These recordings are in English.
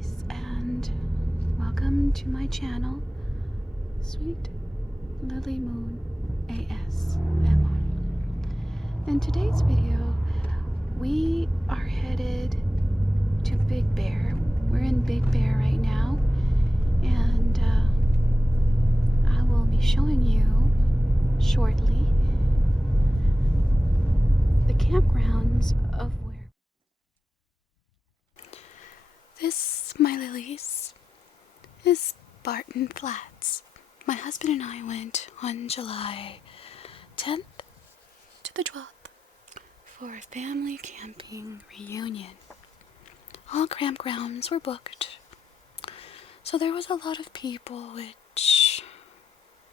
Lillies, and welcome to my channel, Sweet Lily Moon ASMR. In today's video, we are headed to Big Bear. We're in Big Bear right now, and I will be showing you shortly the campgrounds of where this, my lilies, is Barton Flats. My husband and I went on July 10th to the 12th for a family camping reunion. All campgrounds were booked, so there was a lot of people, which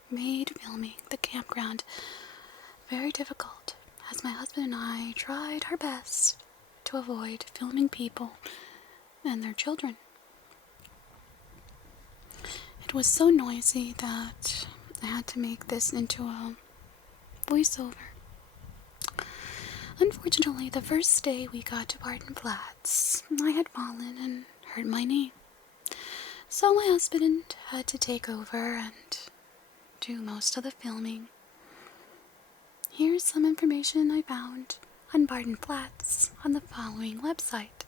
made filming the campground very difficult, as my husband and I tried our best to avoid filming people and their children. It was so noisy that I had to make this into a voiceover. Unfortunately, the first day we got to Barton Flats, I had fallen and hurt my knee. So my husband had to take over and do most of the filming. Here's some information I found on Barton Flats on the following website: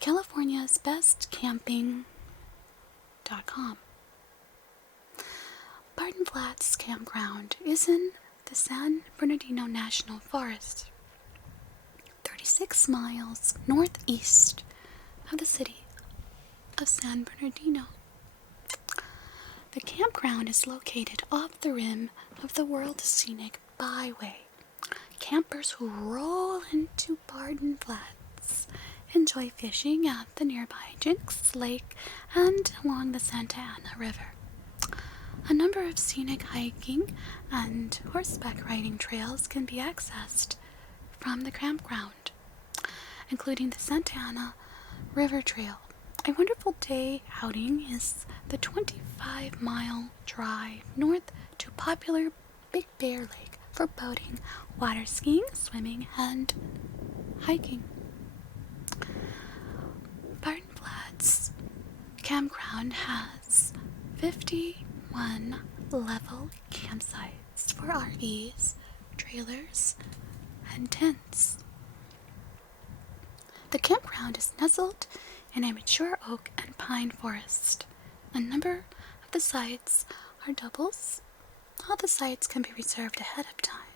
California's Best Camping.com. Barton Flats Campground is in the San Bernardino National Forest, 36 miles northeast of the city of San Bernardino. The campground is located off the rim of the World Scenic Byway. Campers who roll into Barton Flats enjoy fishing at the nearby Jinx Lake and along the Santa Ana River. A number of scenic hiking and horseback riding trails can be accessed from the campground, including the Santa Ana River Trail. A wonderful day outing is the 25-mile drive north to popular Big Bear Lake for boating, water skiing, swimming, and hiking. Barton Flats Campground has 51 level campsites for RVs, trailers, and tents. The campground is nestled in a mature oak and pine forest. A number of the sites are doubles. All the sites can be reserved ahead of time.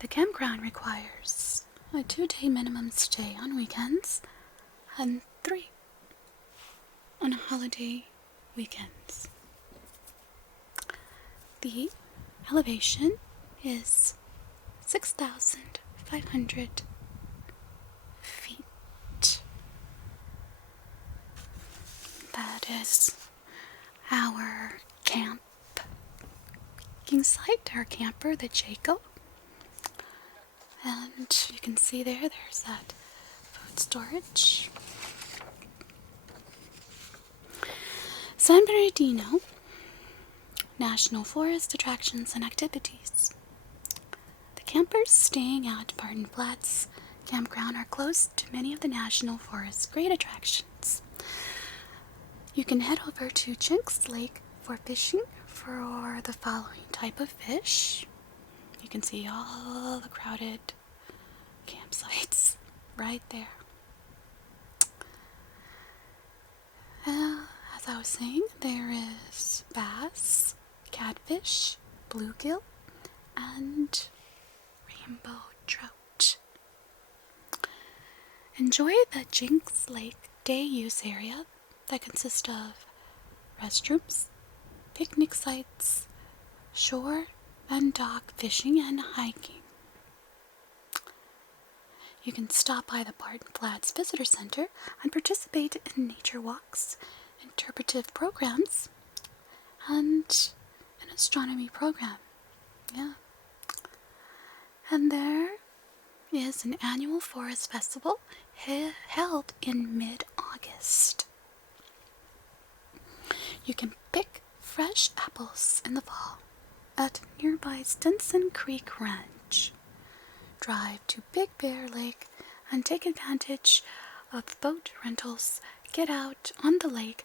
The campground requires a 2-day minimum stay on weekends and 3 on holiday weekends. The elevation is 6,500 feet. That is our camping site, our camper, the Jaco. And you can see there's that food storage. San Bernardino National Forest attractions and activities. The campers staying at Barton Flats Campground are close to many of the National Forest's great attractions. You can head over to Jinx Lake for fishing for the following type of fish. You can see all the crowded campsites right there. As I was saying, there is bass, catfish, bluegill, and rainbow trout. Enjoy the Jinx Lake day use area that consists of restrooms, picnic sites, shore and dock fishing and hiking. You can stop by the Barton Flats Visitor Center and participate in nature walks, interpretive programs, and an astronomy program. Yeah. And there is an annual forest festival held in mid-August. You can pick fresh apples in the fall at nearby Stinson Creek Ranch. Drive to Big Bear Lake and take advantage of boat rentals get out on the lake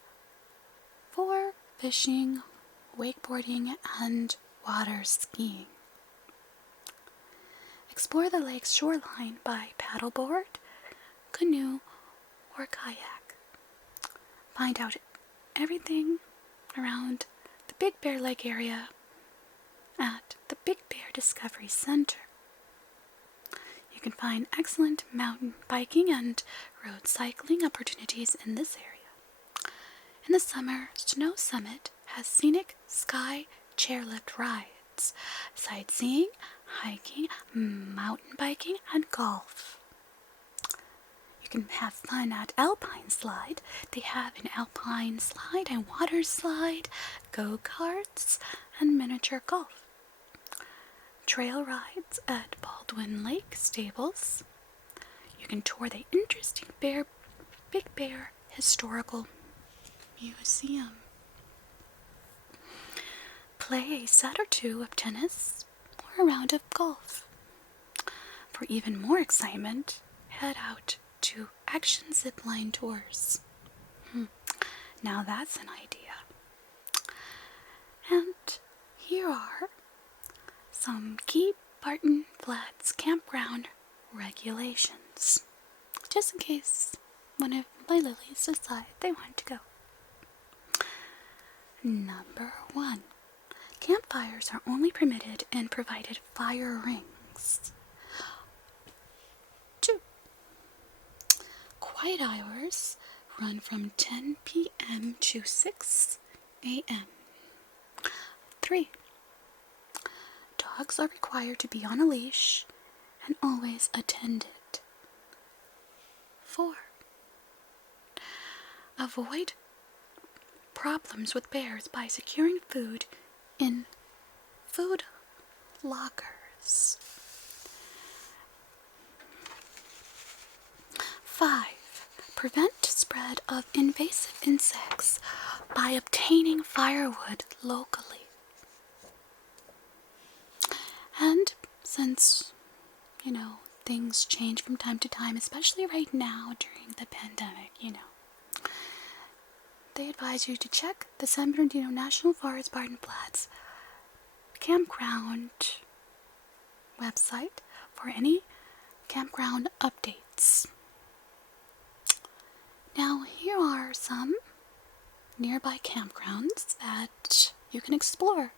for fishing, wakeboarding, and water skiing. Explore the lake's shoreline by paddleboard, canoe, or kayak. Find out everything around the Big Bear Lake area at the Big Bear Discovery Center. You can find excellent mountain biking and road cycling opportunities in this area. In the summer, Snow Summit has scenic sky chairlift rides, sightseeing, hiking, mountain biking, and golf. You can have fun at Alpine Slide. They have an alpine slide and water slide, go-karts, and miniature golf. Trail rides at Baldwin Lake Stables. You can tour the interesting Big Bear Historical Museum. Play a set or two of tennis or a round of golf. For even more excitement, head out to Action Zipline Tours. Now that's an idea. And here are some key Barton Flats Campground regulations, just in case one of my lilies decide they want to go. Number 1. Campfires are only permitted in provided fire rings. 2. Quiet hours run from 10 p.m. to 6 a.m. 3. Dogs are required to be on a leash and always attended. 4. Avoid problems with bears by securing food in food lockers. 5. Prevent spread of invasive insects by obtaining firewood locally. And since, things change from time to time, especially right now during the pandemic, they advise you to check the San Bernardino National Forest Barton Flats Campground website for any campground updates. Now, here are some nearby campgrounds that you can explore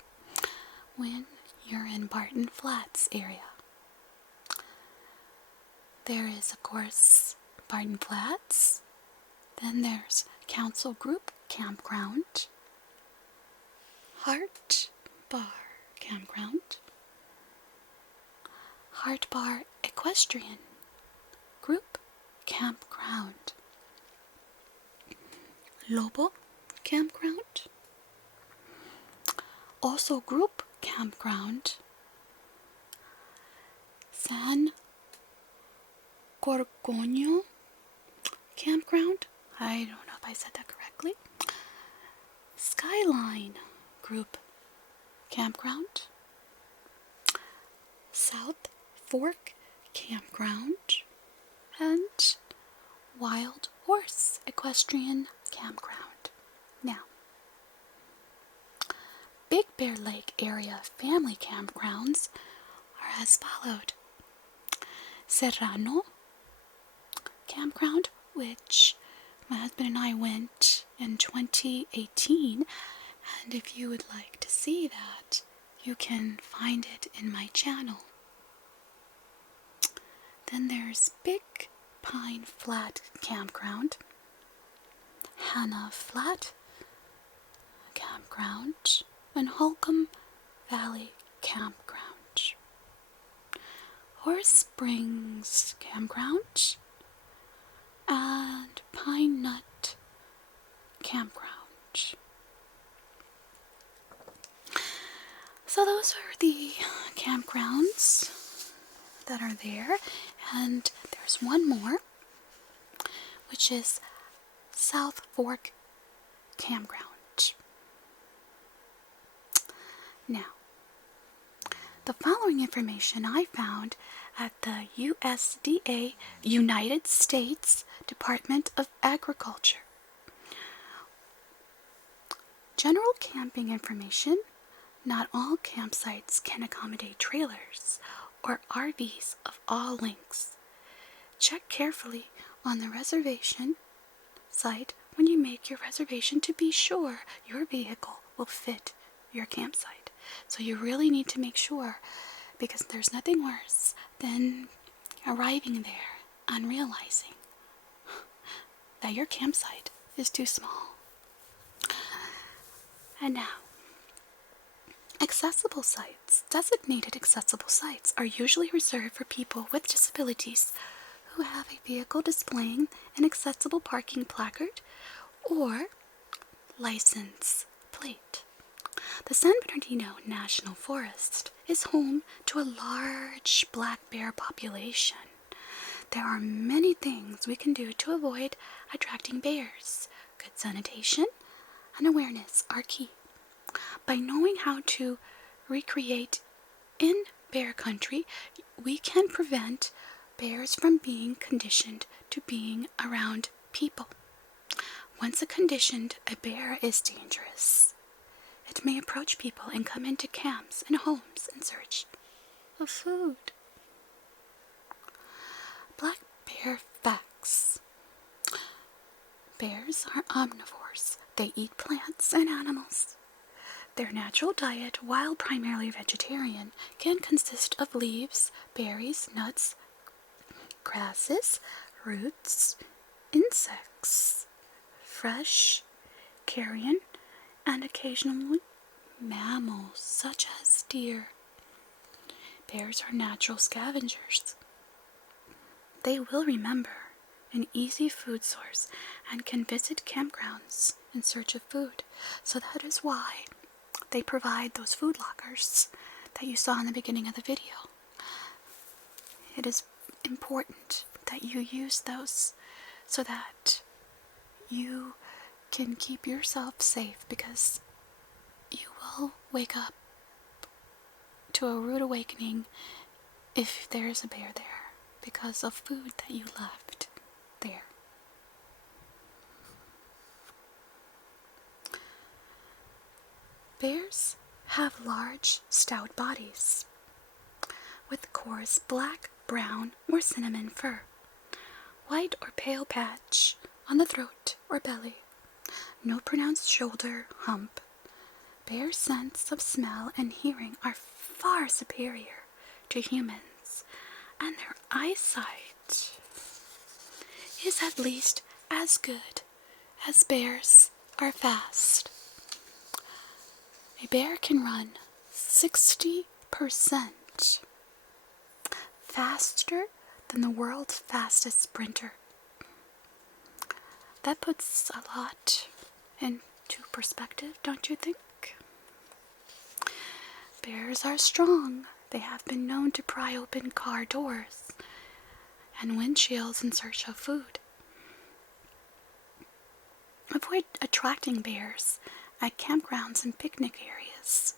when you're in Barton Flats area. There is, of course, Barton Flats. Then there's Council Group Campground, Heart Bar Campground, Heart Bar Equestrian Group Campground, Lobo Campground, also Group Campground, San Gorgonio Campground. I don't know if I said that correctly. Skyline Group Campground, South Fork Campground, and Wild Horse Equestrian Campground. Now, Big Bear Lake area family campgrounds are as followed. Serrano Campground, which my husband and I went in 2018, and if you would like to see that, you can find it in my channel. Then there's Big Pine Flat Campground, Hannah Flat Campground, and Holcomb Valley Campground. Horse Springs Campground and Pine Nut Campground. So those are the campgrounds that are there, and there's one more, which is South Fork Campground. Now, The following information I found at the USDA, United States Department of Agriculture. General camping information. Not all campsites can accommodate trailers or RVs of all lengths. Check carefully on the reservation site when you make your reservation to be sure your vehicle will fit your campsite. So you really need to make sure, because there's nothing worse than arriving there and realizing that your campsite is too small. And now, accessible sites. Designated accessible sites are usually reserved for people with disabilities who have a vehicle displaying an accessible parking placard or license plate. The San Bernardino National Forest is home to a large black bear population. There are many things we can do to avoid attracting bears. Good sanitation and awareness are key. By knowing how to recreate in bear country, we can prevent bears from being conditioned to being around people. Once conditioned, a bear is dangerous. It may approach people and come into camps and homes in search of food. Black bear facts. Bears are omnivores. They eat plants and animals. Their natural diet, while primarily vegetarian, can consist of leaves, berries, nuts, grasses, roots, insects, fresh, carrion, and occasionally mammals such as deer. Bears are natural scavengers. They will remember an easy food source and can visit campgrounds in search of food. So that is why they provide those food lockers that you saw in the beginning of the video. It is important that you use those so that you can keep yourself safe, because you will wake up to a rude awakening if there's a bear there because of food that you left there. Bears have large, stout bodies with coarse black, brown, or cinnamon fur, white or pale patch on the throat or belly, no pronounced shoulder hump. Bears' sense of smell and hearing are far superior to humans, and their eyesight is at least as good as bears are fast. A bear can run 60% faster than the world's fastest sprinter. That puts a lot into perspective, don't you think? Bears are strong. They have been known to pry open car doors and windshields in search of food. Avoid attracting bears at campgrounds and picnic areas.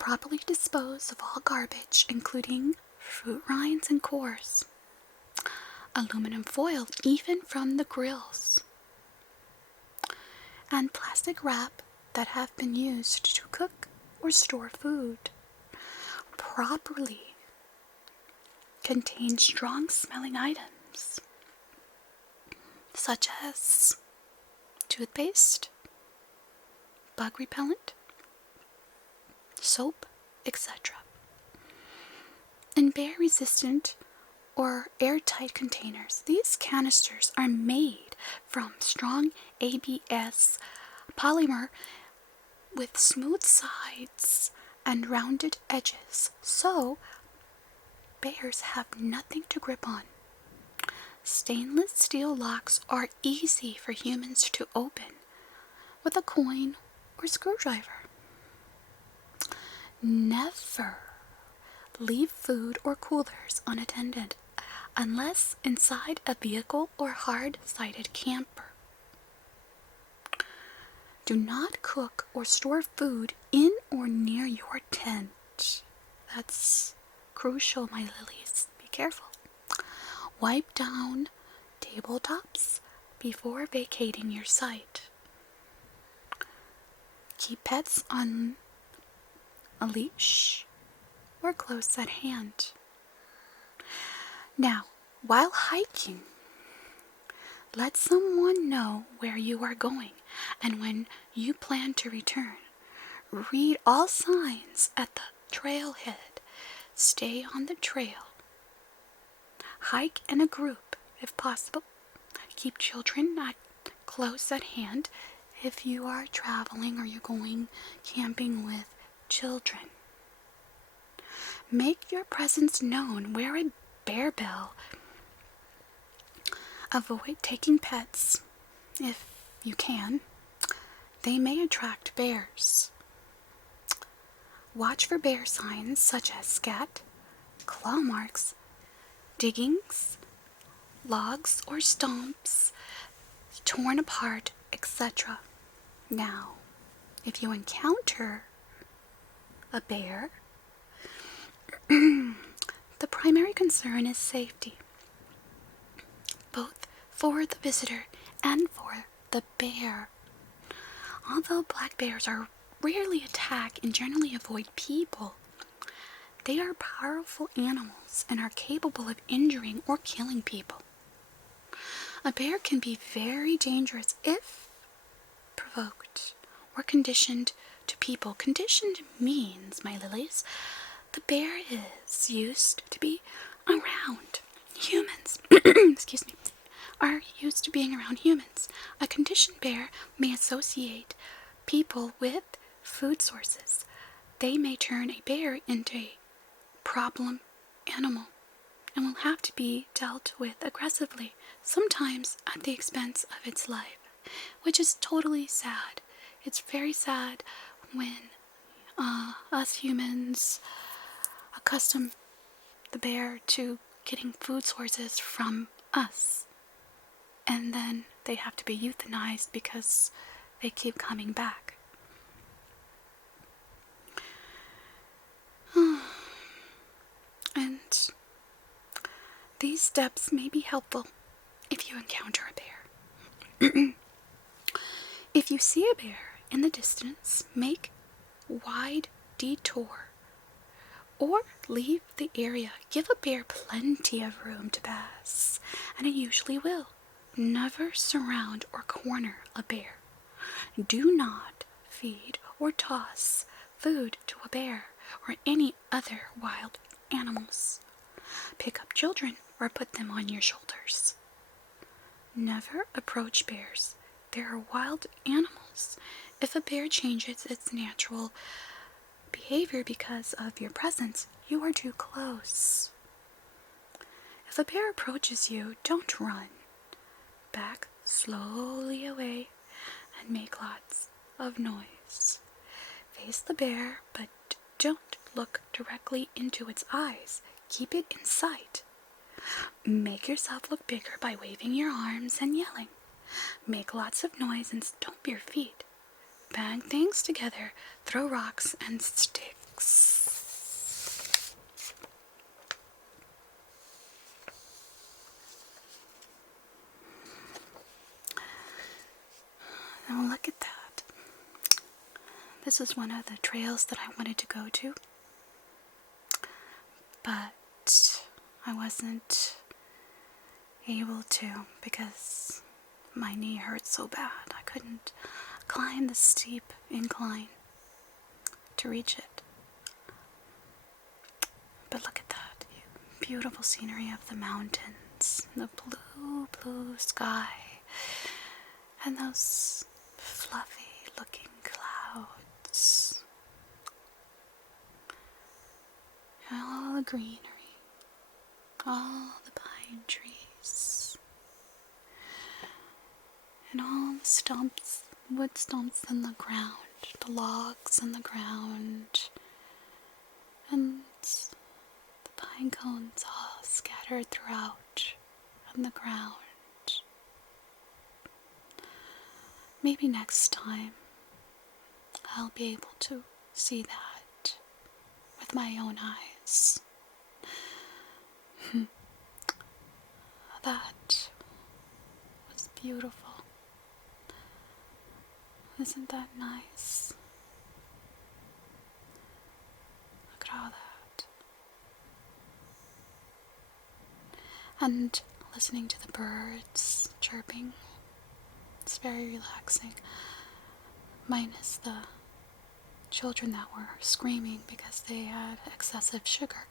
Properly dispose of all garbage, including fruit rinds and cores, aluminum foil even from the grills, and plastic wrap that have been used to cook or store food. Properly contain strong smelling items such as toothpaste, bug repellent, soap, etc. In bear-resistant or airtight containers, these canisters are made from strong ABS polymer with smooth sides and rounded edges, so bears have nothing to grip on. Stainless steel locks are easy for humans to open with a coin or screwdriver. Never leave food or coolers unattended unless inside a vehicle or hard-sided camper. Do not cook or store food in or near your tent. That's crucial, my lilies. Be careful. Wipe down tabletops before vacating your site. Keep pets on a leash or close at hand. Now, while hiking, let someone know where you are going and when you plan to return. Read all signs at the trailhead. Stay on the trail. Hike in a group if possible. Keep children close at hand if you are traveling or you're going camping with children. Make your presence known. Wear a bear bell. Avoid taking pets if you can. They may attract bears. Watch for bear signs such as scat, claw marks, diggings, logs or stumps, torn apart, etc. Now, if you encounter a bear, the primary concern is safety, both for the visitor and for the bear. Although black bears are rarely attack and generally avoid people, they are powerful animals and are capable of injuring or killing people. A bear can be very dangerous if provoked or conditioned to people. Conditioned means, my lilies, the bear is used to be around humans. Excuse me. Are used to being around humans. A conditioned bear may associate people with food sources. They may turn a bear into a problem animal and will have to be dealt with aggressively, sometimes at the expense of its life, which is totally sad. It's very sad when us humans accustom the bear to getting food sources from us, and then they have to be euthanized because they keep coming back. And these steps may be helpful if you encounter a bear. If you see a bear in the distance, make wide detour or leave the area. Give a bear plenty of room to pass, and it usually will. Never surround or corner a bear. Do not feed or toss food to a bear or any other wild animals. Pick up children or put them on your shoulders. Never approach bears. They are wild animals. If a bear changes its natural behavior because of your presence, you are too close. If a bear approaches you, don't run. Back slowly away and make lots of noise. Face the bear, but don't look directly into its eyes. Keep it in sight. Make yourself look bigger by waving your arms and yelling. Make lots of noise and stomp your feet. Bang things together. Throw rocks and sticks. Now look at that. This is one of the trails that I wanted to go to, but I wasn't able to because my knee hurt so bad. I couldn't climb the steep incline to reach it. But look at that beautiful scenery of the mountains, the blue, blue sky, and those fluffy looking clouds, and all the greenery, all the pine trees, and all the stumps, wood stumps in the ground, the logs in the ground, and the pine cones all scattered throughout on the ground. Maybe next time I'll be able to see that with with my own eyes. That was beautiful. Isn't that nice? Look at all that. And listening to the birds chirping. It's very relaxing. Minus the children that were screaming because they had excessive sugar.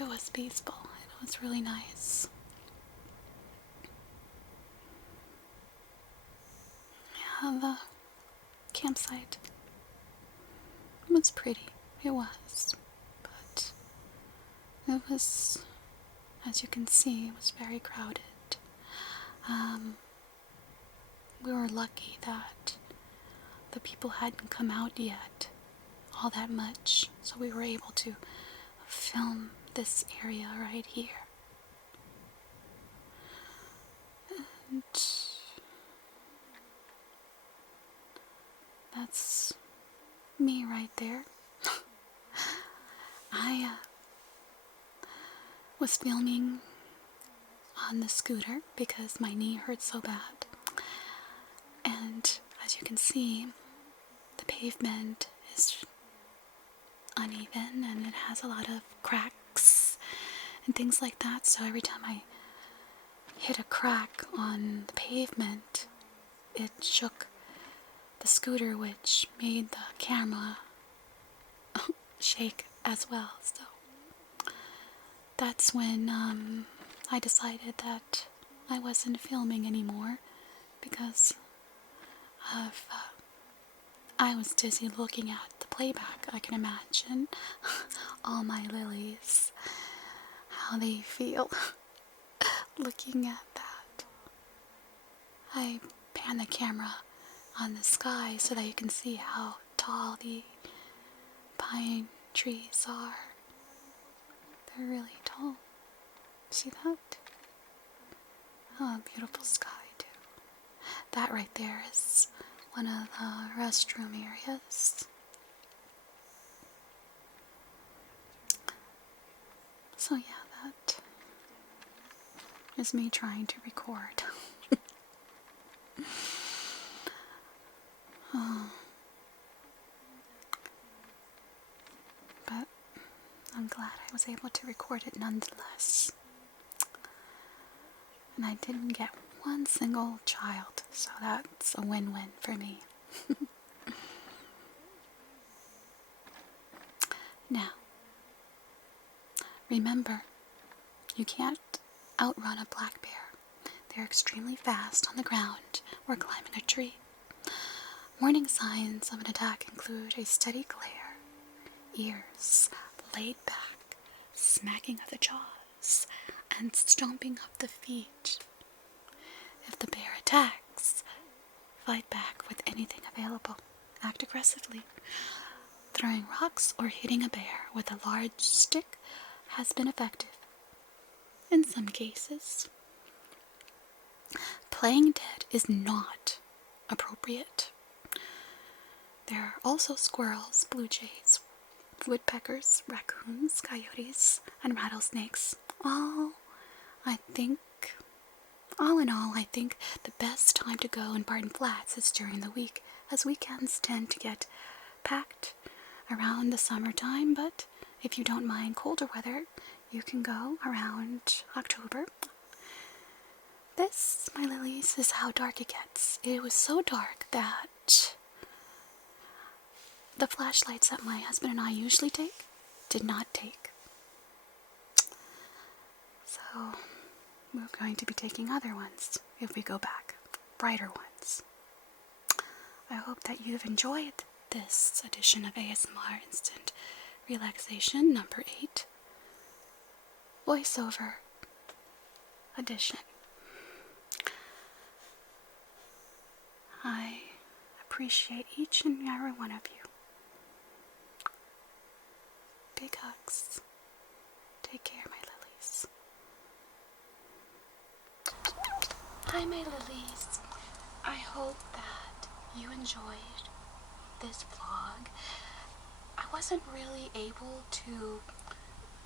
It was peaceful. It was really nice. Yeah, the campsite was pretty. It was. But it was, as you can see, it was very crowded. We were lucky that the people hadn't come out yet all that much, so we were able to film this area right here. And that's me right there. I was filming on the scooter because my knee hurt so bad. And as you can see, the pavement is uneven and it has a lot of cracks and things like that. So every time I hit a crack on the pavement, it shook the scooter, which made the camera shake as well. So that's when I decided that I wasn't filming anymore because of I was dizzy looking at the playback. I can imagine all my lilies, how they feel looking at that. I pan the camera on the sky so that you can see how tall the pine trees are. They're really tall. See that? Oh, beautiful sky too. That right there is one of the restroom areas. So yeah, that is me trying to record. But I'm glad I was able to record it nonetheless. And I didn't get one single child, so that's a win-win for me. Now, remember, you can't outrun a black bear. They're extremely fast on the ground or climbing a tree. Warning signs of an attack include a steady glare, ears laid back, smacking of the jaws, and stomping of the feet. If the bear attacks, fight back with anything available. Act aggressively. Throwing rocks or hitting a bear with a large stick has been effective. In some cases, playing dead is not appropriate. There are also squirrels, blue jays, woodpeckers, raccoons, coyotes, and rattlesnakes. All in all, I think the best time to go in Barton Flats is during the week, as weekends tend to get packed around the summertime, but if you don't mind colder weather, you can go around October. This, my lilies, is how dark it gets. It was so dark that the flashlights that my husband and I usually take did not take. So we're going to be taking other ones if we go back, brighter ones. I hope that you've enjoyed this edition of ASMR Instant Relaxation number 8, voiceover edition. I appreciate each and every one of you. Big hugs. Take care, my lilies. Hi, my lilies. I hope that you enjoyed this vlog. I I wasn't really able to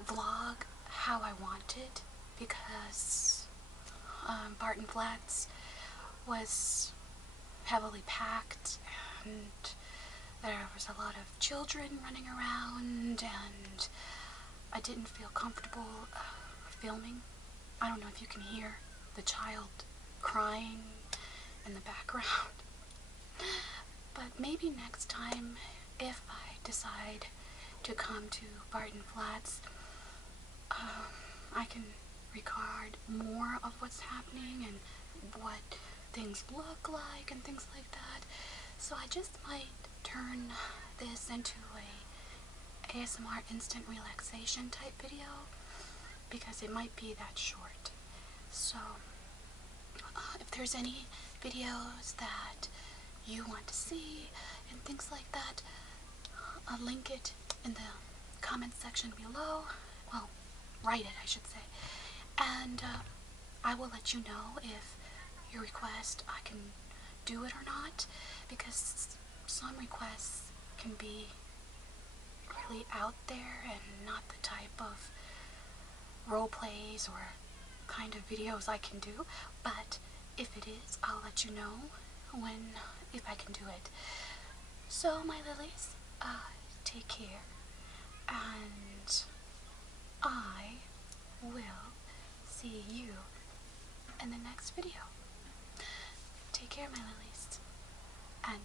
vlog how I wanted because Barton Flats was heavily packed and there was a lot of children running around and I didn't feel comfortable filming. I don't know if you can hear the child crying in the background. But maybe next time, if I decide to come to Barton Flats, I can record more of what's happening and what things look like and things like that. So I just might turn this into a ASMR instant relaxation type video because it might be that short. So if there's any videos that you want to see and things like that, I'll link it in the comment section below. Well, write it, I should say. And I will let you know if your request I can do it or not, because some requests can be really out there and not the type of role plays or kind of videos I can do. But if it is, I'll let you know if I can do it. So my lilies, take care, and I will see you in the next video. Take care, my lilies, and